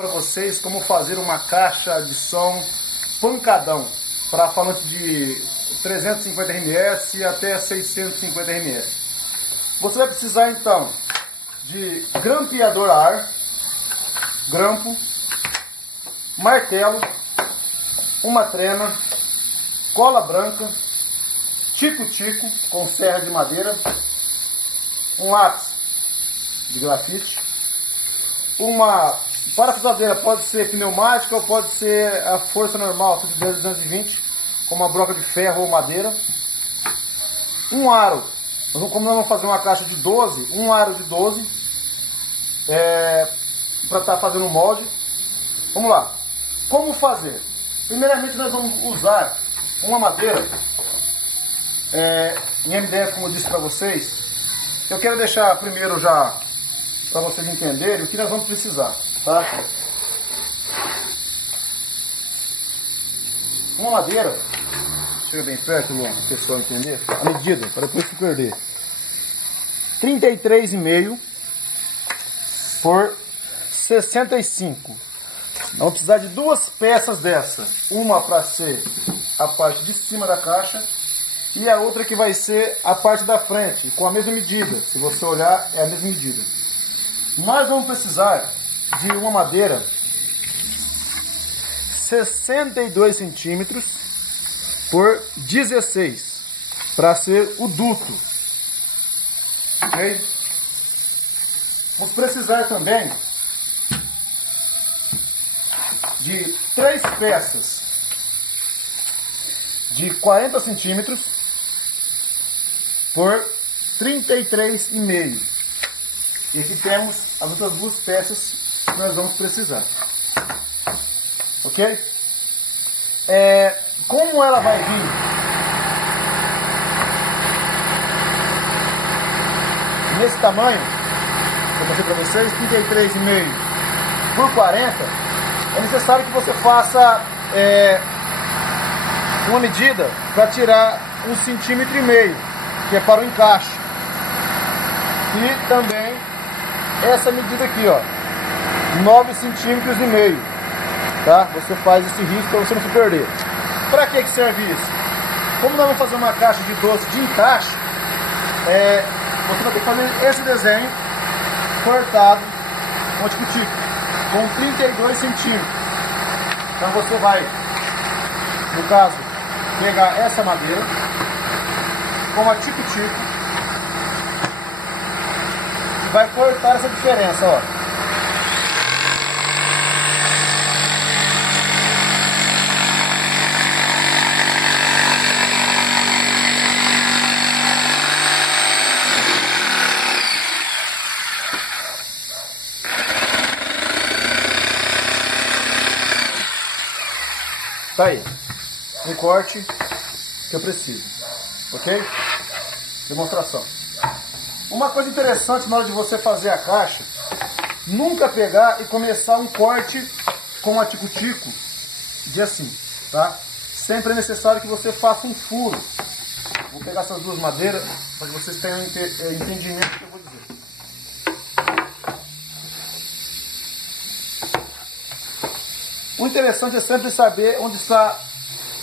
Para vocês como fazer uma caixa de som pancadão para falante de 350 RMS até 650 RMS. Você vai precisar então de grampeador a ar, grampo, martelo, uma trena, cola branca, tico-tico com serra de madeira, um lápis de grafite, uma parafusadeira, pode ser pneumática ou pode ser a força normal, 110, 220, com uma broca de ferro ou madeira, um aro, como nós vamos fazer uma caixa de 12, um aro de 12, para estar fazendo o molde. Vamos lá, como fazer? Primeiramente nós vamos usar uma madeira em M10, como eu disse para vocês. Eu quero deixar primeiro já para vocês entenderem o que nós vamos precisar, tá? Uma madeira, chega bem perto, Luan, para o pessoal entender a medida, para depois se perder. 33,5 por 65. Vamos precisar de duas peças dessa, uma para ser a parte de cima da caixa e a outra que vai ser a parte da frente, com a mesma medida. Se você olhar, é a mesma medida. Nós vamos precisar de uma madeira 62 centímetros por 16 para ser o duto. Ok? Vamos precisar também de 3 peças de 40 centímetros por 33,5. E aqui temos as outras 2 peças que nós vamos precisar. Ok? Como ela vai vir nesse tamanho, eu mostrei para vocês, 33,5 por 40, é necessário que você faça uma medida para tirar 1,5 cm, que é para o encaixe. E também essa medida aqui, ó, 9,5 cm. Tá? Você faz esse risco para você não se perder. Para que serve isso? Como nós vamos fazer uma caixa de doce de encaixe, você vai ter que fazer esse desenho cortado com tico-tico, com 32 centímetros. Então você vai, no caso, pegar essa madeira com a tico-tico e vai cortar essa diferença, ó. Tá aí, um corte que eu preciso, ok? Demonstração. Uma coisa interessante na hora de você fazer a caixa, nunca pegar e começar um corte com a tico-tico de assim, tá? Sempre é necessário que você faça um furo. Vou pegar essas 2 madeiras para que vocês tenham entendimento do que eu vou dizer. O interessante é sempre saber onde está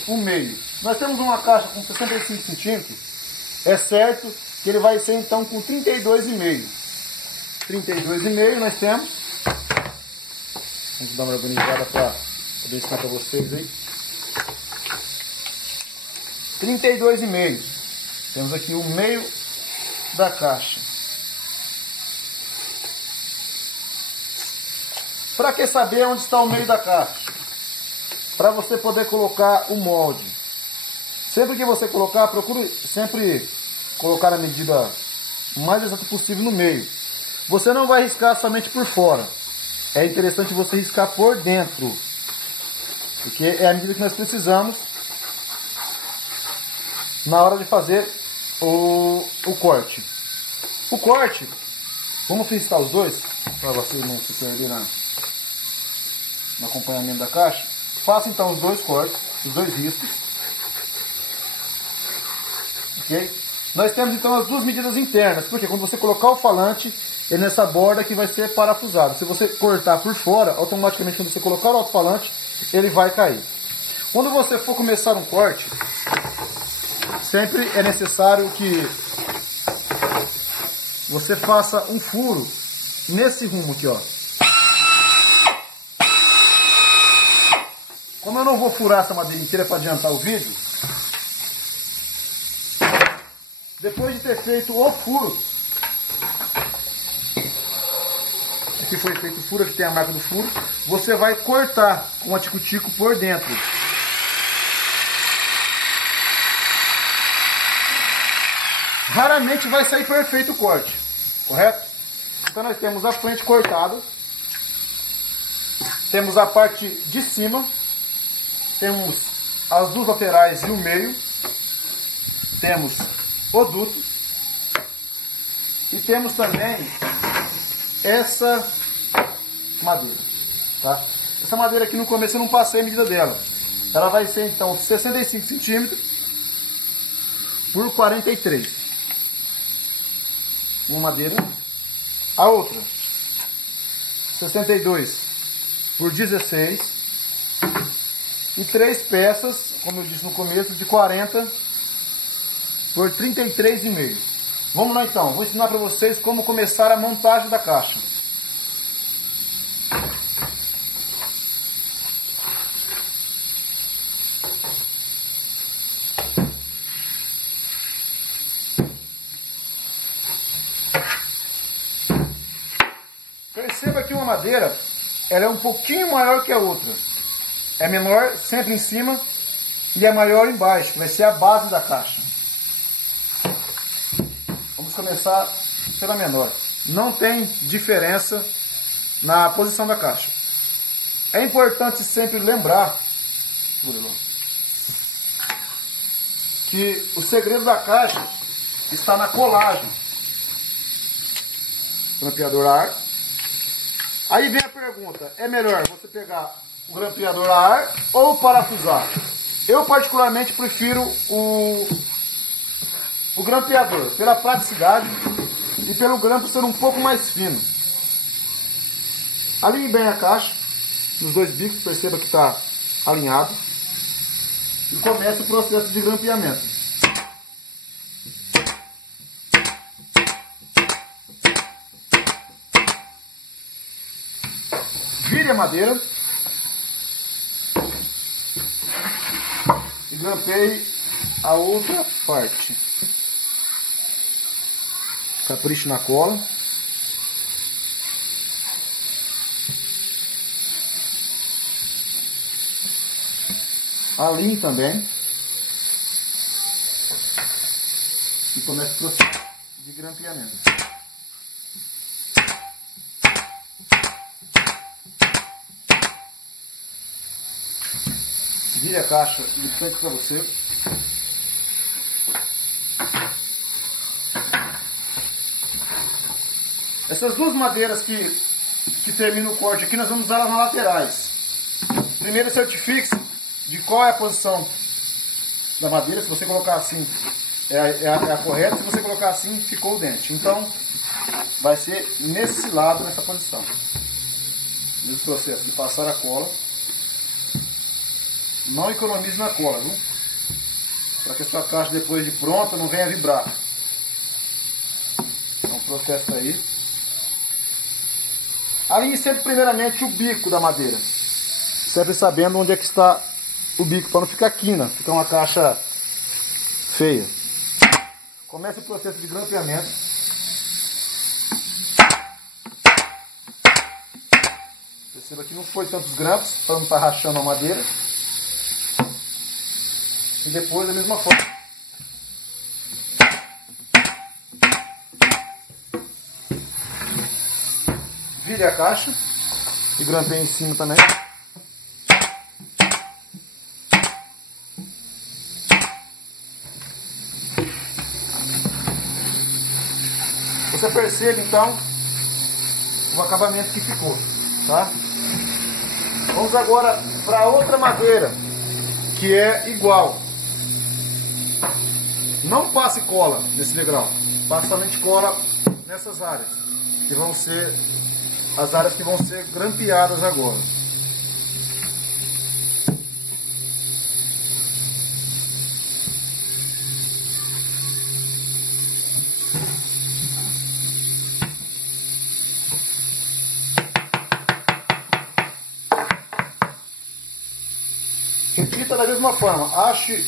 o meio. Nós temos uma caixa com 65 centímetros, é certo que ele vai ser então com 32,5. 32,5 nós temos. Vamos dar uma organizada para poder ensinar para vocês aí. 32,5. Temos aqui o meio da caixa. Para que saber onde está o meio da caixa? Para você poder colocar o molde. Sempre que você colocar, procure sempre colocar a medida mais exata possível no meio. Você não vai riscar somente por fora. É interessante você riscar por dentro, porque é a medida que nós precisamos na hora de fazer o corte. O corte, vamos fristar os dois, para você não se perder no acompanhamento da caixa. Faça então os 2 cortes, os 2 riscos. Ok? Nós temos então as 2 medidas internas, porque quando você colocar o falante, e nessa borda que vai ser parafusado. Se você cortar por fora, automaticamente quando você colocar o alto-falante, ele vai cair. Quando você for começar um corte, sempre é necessário que você faça um furo nesse rumo aqui, ó. Como eu não vou furar essa madeira inteira para adiantar o vídeo, depois de ter feito o furo, aqui foi feito o furo, aqui tem a marca do furo, você vai cortar com a tico-tico por dentro. Raramente vai sair perfeito o corte, correto? Então nós temos a frente cortada, temos a parte de cima, temos as duas laterais e o meio, temos o duto e temos também essa madeira, tá? Essa madeira aqui no começo eu não passei a medida dela. Ela vai ser então 65 centímetros por 43. Uma madeira. A outra 62 por 16. E 3 peças, como eu disse no começo, de 40 por 33,5. Vamos lá então, vou ensinar para vocês como começar a montagem da caixa. Perceba que uma madeira, ela é um pouquinho maior que a outra. É menor sempre em cima e é maior embaixo, que vai ser a base da caixa. Vamos começar pela menor. Não tem diferença na posição da caixa. É importante sempre lembrar que o segredo da caixa está na colagem. Grampeador a ar. Aí vem a pergunta, é melhor você pegar o grampeador a ar ou parafusar? Eu particularmente prefiro o grampeador, pela praticidade e pelo grampo ser um pouco mais fino. Alinhe bem a caixa, nos dois bicos, perceba que está alinhado. E comece o processo de grampeamento. Vire a madeira e grampeie a outra parte. Capriche na cola. Alinhe também. E comece o processo de grampeamento. Vire a caixa de frente para você. Essas duas madeiras que terminam o corte aqui, nós vamos usar nas laterais. Primeiro certifique-se de qual é a posição da madeira. Se você colocar assim, é a correta. Se você colocar assim, ficou o dente. Então, vai ser nesse lado, nessa posição. Nesse processo de passar a cola. Não economize na cola, viu? Para que a sua caixa depois de pronta não venha vibrar. Então o processo aí. Alinhe sempre primeiramente o bico da madeira. Sempre sabendo onde é que está o bico, para não ficar quina, ficar uma caixa feia. Comece o processo de grampeamento. Perceba que não foi tantos grampos, para não estar rachando a madeira. E depois da mesma forma. Vire a caixa e grampeie em cima também. Você percebe então o acabamento que ficou, tá? Vamos agora para outra madeira que é igual. Não passe cola nesse degrau, passe somente cola nessas áreas. que vão ser as áreas que vão ser grampeadas agora. Repita da mesma forma, ache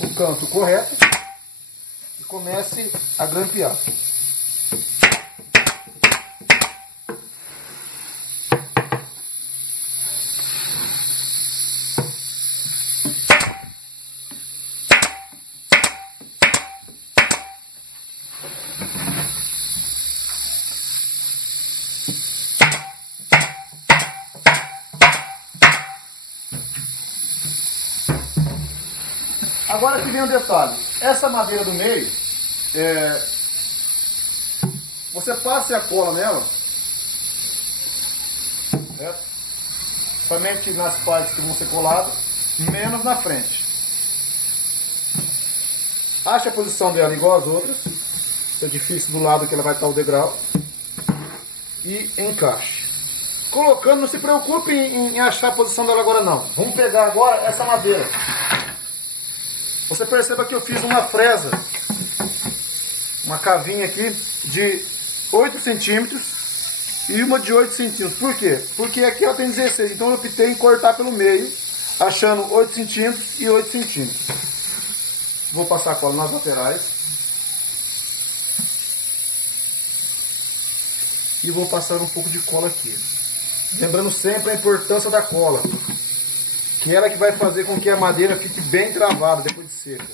o canto correto e comece a grampear. Agora que vem um detalhe, essa madeira do meio, você passe a cola nela, certo? Somente nas partes que vão ser coladas, menos na frente. Ache a posição dela igual às outras, é difícil do lado que ela vai estar o degrau, e encaixe. Colocando, não se preocupe em achar a posição dela agora não. Vamos pegar agora essa madeira. Você perceba que eu fiz uma fresa, uma cavinha aqui de 8 centímetros e uma de 8 centímetros. Por quê? Porque aqui ela tem 16, então eu optei em cortar pelo meio, achando 8 centímetros e 8 centímetros. Vou passar a cola nas laterais. E vou passar um pouco de cola aqui. Lembrando sempre a importância da cola, que ela que vai fazer com que a madeira fique bem travada depois de seca.